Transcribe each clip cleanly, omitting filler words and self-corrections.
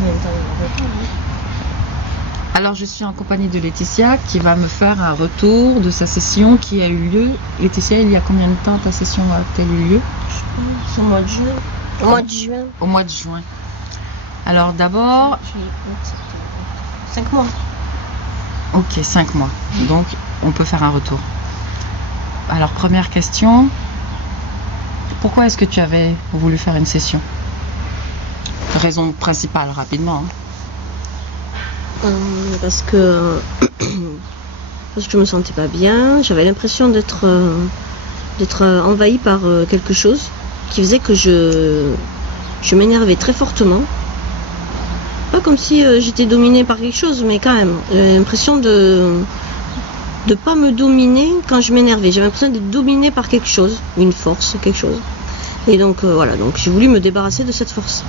combien de temps il va répondre. Alors je suis en compagnie de Laetitia qui va me faire un retour de sa session qui a eu lieu. Laetitia, il y a combien de temps ta session a-t-elle eu lieu? C'est au mois de juin. Au mois de juin. Au mois de juin. Alors d'abord... 5 mois. Ok, 5 mois. Donc on peut faire un retour. Alors première question. Pourquoi est-ce que tu avais voulu faire une session? Raison principale, rapidement. Parce que je me sentais pas bien. J'avais l'impression d'être envahie par quelque chose qui faisait que je m'énervais très fortement. Pas comme si j'étais dominée par quelque chose, mais quand même, j'avais l'impression de pas me dominer quand je m'énervais. J'avais l'impression d'être dominée par quelque chose, une force, quelque chose. Et donc voilà, donc j'ai voulu me débarrasser de cette force.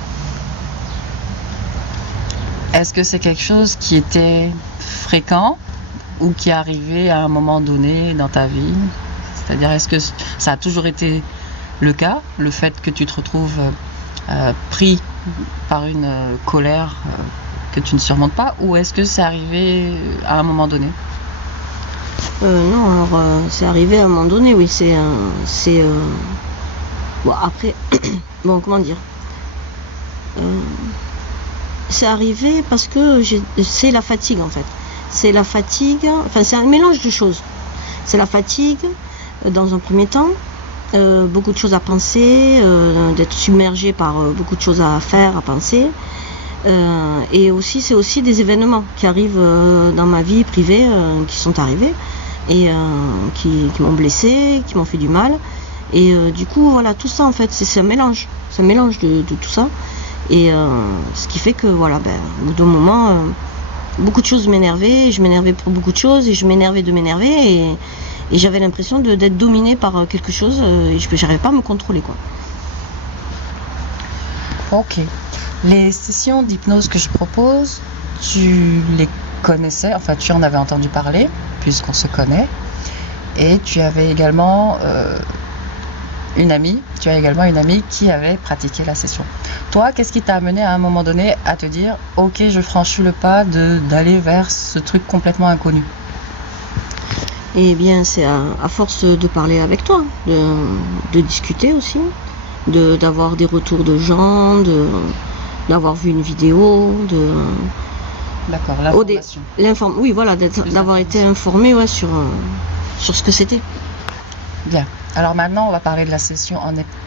Est-ce que c'est quelque chose qui était fréquent ou qui est arrivé à un moment donné dans ta vie? C'est-à-dire, est-ce que ça a toujours été le cas, le fait que tu te retrouves pris par une colère que tu ne surmontes pas, ou est-ce que c'est arrivé à un moment donné? Non, alors c'est arrivé à un moment donné, oui, bon, après, bon, comment dire, c'est arrivé parce que c'est la fatigue, en fait. C'est la fatigue, enfin, c'est un mélange de choses. C'est la fatigue, dans un premier temps, beaucoup de choses à penser, d'être submergé par beaucoup de choses à faire, à penser. Et aussi, c'est aussi des événements qui arrivent dans ma vie privée, qui sont arrivés, et qui m'ont blessé, qui m'ont fait du mal. Et du coup, voilà, tout ça, en fait, c'est un mélange. C'est un mélange de tout ça. Et ce qui fait que, voilà, au bout d'un moment, beaucoup de choses m'énervaient. Je m'énervais pour beaucoup de choses et je m'énervais de m'énerver. Et j'avais l'impression d'être dominée par quelque chose et je n'arrivais pas à me contrôler, quoi. Ok. Les sessions d'hypnose que je propose, tu les connaissais, enfin tu en avais entendu parler, puisqu'on se connaît. Et tu avais également une amie qui avait pratiqué la session. Toi, qu'est-ce qui t'a amené à un moment donné à te dire « Ok, je franchis le pas d'aller vers ce truc complètement inconnu ». Eh bien, c'est à force de parler avec toi, de discuter aussi, d'avoir des retours de gens, d'avoir vu une vidéo, D'accord, l'information. Oui, voilà, d'avoir été informé, ouais, sur ce que c'était. Bien. Alors maintenant, on va parler de la session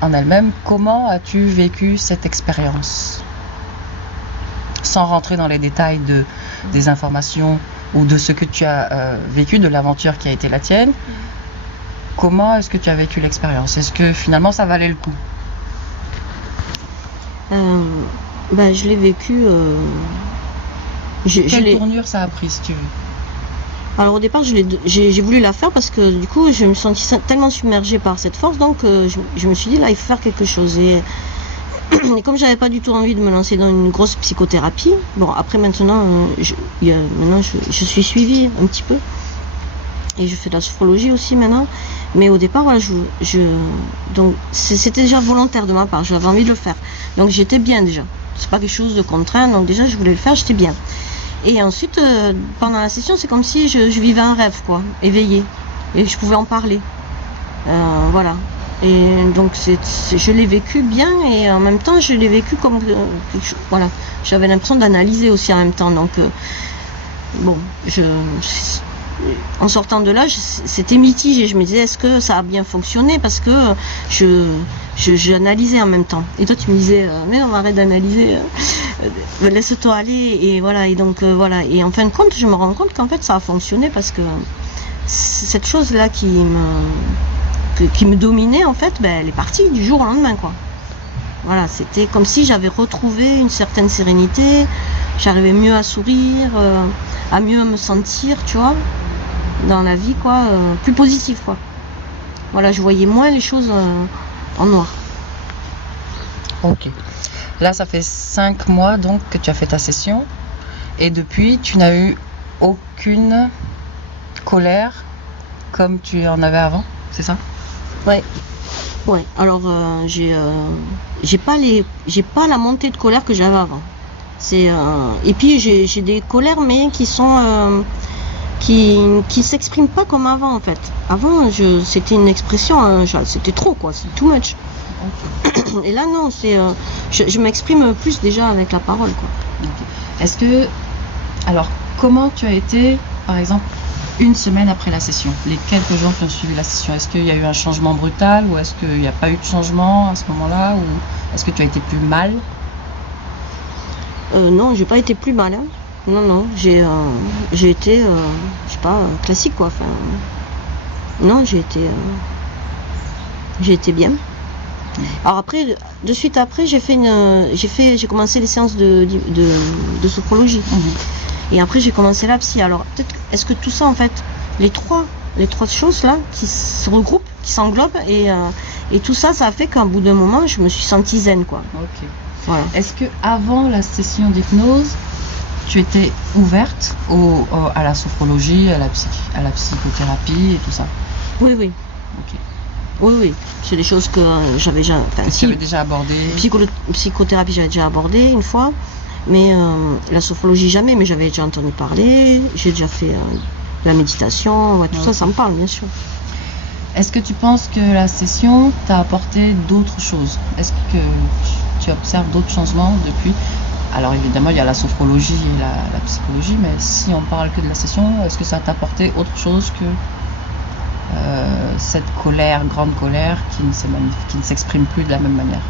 en elle-même. Comment as-tu vécu cette expérience? Sans rentrer dans les détails des informations ou de ce que tu as vécu, de l'aventure qui a été la tienne. Comment est-ce que tu as vécu l'expérience? Est-ce que finalement ça valait le coup? Je l'ai vécu... Quelle tournure ça a pris, si tu veux? Alors au départ, j'ai voulu la faire parce que du coup, je me sentais tellement submergée par cette force, donc je me suis dit, là, il faut faire quelque chose. Et comme j'avais pas du tout envie de me lancer dans une grosse psychothérapie, bon, après maintenant, je suis suivie un petit peu. Et je fais de la sophrologie aussi maintenant. Mais au départ, voilà, donc c'était déjà volontaire de ma part, j'avais envie de le faire. Donc j'étais bien déjà. C'est pas quelque chose de contraint, donc déjà je voulais le faire, j'étais bien. Et ensuite, pendant la session, c'est comme si je vivais un rêve, quoi, éveillé. Et je pouvais en parler. Voilà. Et donc je l'ai vécu bien et en même temps je l'ai vécu comme quelque chose, voilà. J'avais l'impression d'analyser aussi en même temps. Donc bon, en sortant de là, c'était mitigé. Je me disais, est-ce que ça a bien fonctionné? Parce que j'analysais en même temps. Et toi, tu me disais, mais non, arrête d'analyser, laisse-toi aller. Et voilà. Et donc, voilà. Et en fin de compte, je me rends compte qu'en fait, ça a fonctionné parce que cette chose-là qui me dominait, en fait, elle est partie du jour au lendemain, quoi. Voilà, c'était comme si j'avais retrouvé une certaine sérénité. J'arrivais mieux à sourire, à mieux me sentir, tu vois, dans la vie, quoi, plus positive, quoi. Voilà, je voyais moins les choses en noir. Ok. Là, ça fait 5 mois donc que tu as fait ta session. Et depuis, tu n'as eu aucune colère comme tu en avais avant, c'est ça? Ouais. Ouais. Alors, j'ai pas la montée de colère que j'avais avant. Et puis j'ai des colères, mais qui sont qui s'expriment pas comme avant en fait. Avant, c'était une expression, c'était trop quoi, c'est too much. Et là non, je m'exprime plus déjà avec la parole quoi. Okay. Est-ce que, alors, comment tu as été, par exemple, une semaine après la session, les quelques jours qui ont suivi la session, est-ce qu'il y a eu un changement brutal ou est-ce qu'il n'y a pas eu de changement à ce moment-là, ou est-ce que tu as été plus mal? Non, j'ai pas été plus mal. Hein. Non, j'ai été, je sais pas, classique quoi. Enfin, non, j'ai été bien. Alors après, de suite après, j'ai commencé les séances de sophrologie. Et après, j'ai commencé la psy. Alors peut-être, est-ce que tout ça en fait, les trois choses là, qui se regroupent, qui s'englobent, et tout ça, ça a fait qu'à bout d'un moment, je me suis sentie zen quoi. Ok. Voilà. Est-ce que avant la session d'hypnose, tu étais ouverte à la sophrologie, à la psychothérapie et tout ça? Oui. Ok. Oui. C'est des choses que j'avais déjà. Enfin, tu avais déjà abordé. Psychothérapie, j'avais déjà abordé une fois, mais la sophrologie jamais. Mais j'avais déjà entendu parler. J'ai déjà fait de la méditation. Ouais, tout ça me parle bien sûr. Est-ce que tu penses que la session t'a apporté d'autres choses? Est-ce que tu observes d'autres changements depuis? Alors évidemment, il y a la sophrologie et la psychologie, mais si on parle que de la session, est-ce que ça t'a apporté autre chose que cette grande colère qui ne s'exprime plus de la même manière?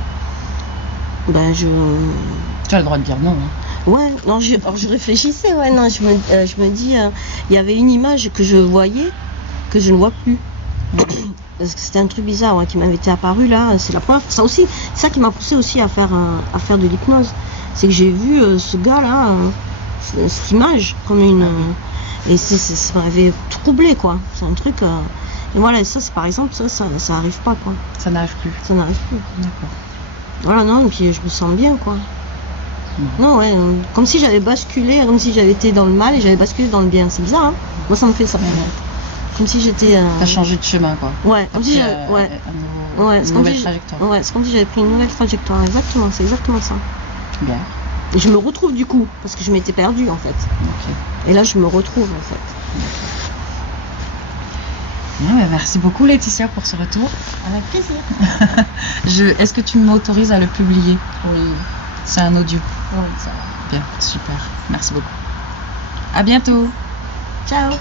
Ben Tu as le droit de dire non. Hein. Ouais, non, alors je réfléchissais, ouais, non, je me dis, il y avait une image que je voyais, que je ne vois plus. Parce que c'était un truc bizarre qui m'avait été apparu là, c'est la première. Ça aussi, c'est ça qui m'a poussé aussi à faire de l'hypnose. C'est que j'ai vu ce gars là, cette image comme une. Et ça m'avait troublé quoi. C'est un truc. Et voilà, ça c'est par exemple, ça arrive pas quoi. Ça n'arrive plus. Ça n'arrive plus. D'accord. Voilà, non, et puis je me sens bien quoi. Non, ouais, comme si j'avais basculé, comme si j'avais été dans le mal et j'avais basculé dans le bien. C'est bizarre, hein. Moi ça me fait ça. Comme si j'étais. T'as changé de chemin quoi. Ouais, comme si j'avais. Une nouvelle trajectoire. Ouais, c'est comme si j'avais pris une nouvelle trajectoire, exactement, c'est exactement ça. Bien. Et je me retrouve du coup, parce que je m'étais perdue en fait. Ok. Et là je me retrouve en fait. Bien, merci beaucoup Laetitia pour ce retour. Avec plaisir. Est-ce que tu m'autorises à le publier? Oui. C'est un audio. Oui, ça va. Bien, super. Merci beaucoup. À bientôt. Ciao.